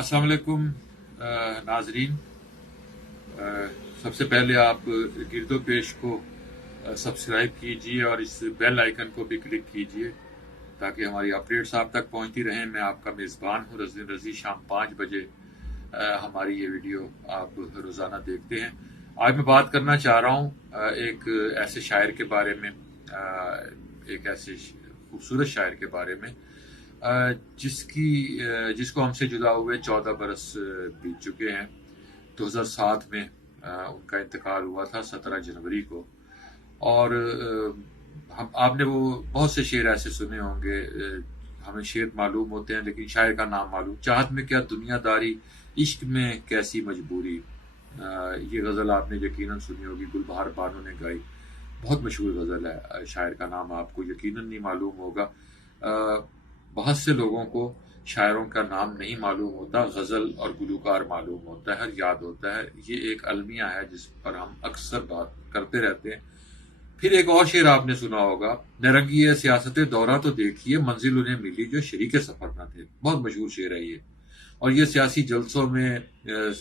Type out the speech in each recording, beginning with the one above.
अस्सलाम वालेकुम नाजरीन। सबसे पहले आप गिरदो पेश को सब्सक्राइब कीजिए और इस बेल आइकन को भी क्लिक कीजिए ताकि हमारी अपडेट्स आप तक पहुंचती रहें। मैं आपका मेज़बान हूँ रज़ीन रज़ी। शाम 5 बजे हमारी ये वीडियो आप रोज़ाना देखते हैं। आज मैं बात करना चाह रहा हूँ एक ऐसे शायर के बारे में, एक ऐसे खूबसूरत शायर के बारे में जिसको हमसे जुदा हुए 14 बरस बीत चुके हैं। 2007 में उनका इंतकाल हुआ था 17 जनवरी को। और हम आपने वो बहुत से शेर ऐसे सुने होंगे, हमें शेर मालूम होते हैं लेकिन शायर का नाम मालूम। चाहत में क्या दुनियादारी, इश्क में कैसी मजबूरी। ये गज़ल आपने यकीनन सुनी होगी, गुलबहार बानो ने गाई। बहुत मशहूर गज़ल है। शायर का नाम आपको यकीनन नहीं मालूम होगा। बहुत से लोगों को शायरों का नाम नहीं मालूम होता, गज़ल और गुलूकार मालूम होता है, याद होता है। ये एक अलमिया है जिस पर हम अक्सर बात करते रहते हैं। फिर एक और शेर आपने सुना होगा, नरंगी है सियासत दौरा तो देखिए, मंजिल उन्हें मिली जो शरीके सफर न थे। बहुत मशहूर शेर है ये। और ये सियासी जलसों में,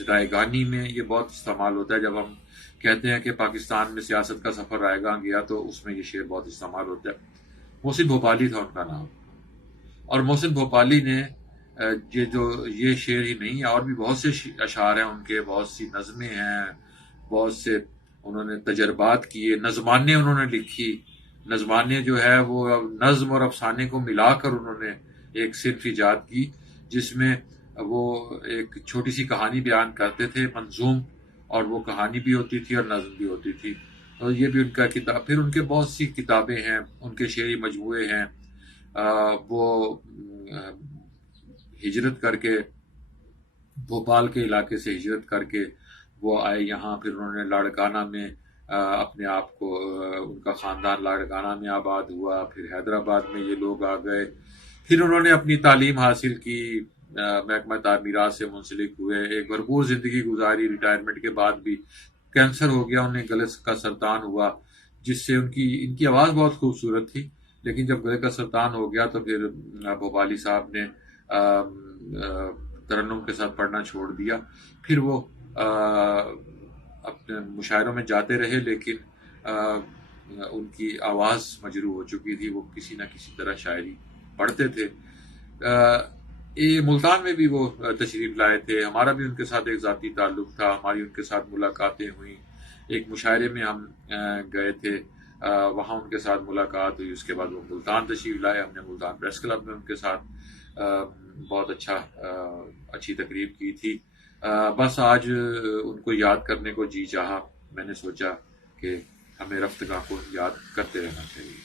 रायगानी में ये बहुत इस्तेमाल होता है। जब हम कहते हैं कि पाकिस्तान में सियासत का सफर रायगान गया तो उसमें ये शेर बहुत इस्तेमाल होता है। मोहसिन भोपाली था उनका नाम। और मोहसिन भोपाली ने ये शेर ही नहीं, और भी बहुत से अशार हैं उनके, बहुत सी नज़में हैं, बहुत से उन्होंने तजर्बात किए, नज़माने उन्होंने लिखी। नज़माने जो है वो नज़्म और अफसाने को मिलाकर उन्होंने एक सिर्फ इजाद की, जिसमें वो एक छोटी सी कहानी बयान करते थे, मंजूम। और वो कहानी भी होती थी और नज़्म भी होती थी। और ये भी उनका किताब। फिर उनके बहुत सी किताबें हैं, उनके शेरी मजमूए हैं। वो हिजरत करके, भोपाल के इलाके से हिजरत करके वो आए यहाँ। फिर उन्होंने लाड़काना में अपने आप को, उनका ख़ानदान लाड़काना में आबाद हुआ। फिर हैदराबाद में ये लोग आ गए। फिर उन्होंने अपनी तालीम हासिल की, महकमा तामीरात से मुंसलिक हुए, एक भरपूर ज़िंदगी गुजारी। रिटायरमेंट के बाद भी कैंसर हो गया, उन्हें गले का सरतान हुआ, जिससे इनकी आवाज़ बहुत खूबसूरत थी। लेकिन जब गले का सरतान हो गया तो फिर भोपाली साहब ने तरन्नुम के साथ पढ़ना छोड़ दिया। फिर वो अपने मुशायरों में जाते रहे, लेकिन उनकी आवाज़ मजरू हो चुकी थी। वो किसी न किसी तरह शायरी पढ़ते थे। ये मुल्तान में भी वो तशरीफ़ लाए थे। हमारा भी उनके साथ एक ज़ाती ताल्लुक़ था, हमारी उनके साथ मुलाकातें हुई। एक मुशायरे में हम गए थे, वहाँ उनके साथ मुलाकात हुई। उसके बाद वो मुल्तान तशरीफ़ लाए, हमने मुल्तान प्रेस क्लब में उनके साथ बहुत अच्छी तकरीब की थी। बस आज उनको याद करने को जी चाहा। मैंने सोचा कि हमें रफ्तगा को याद करते रहना चाहिए।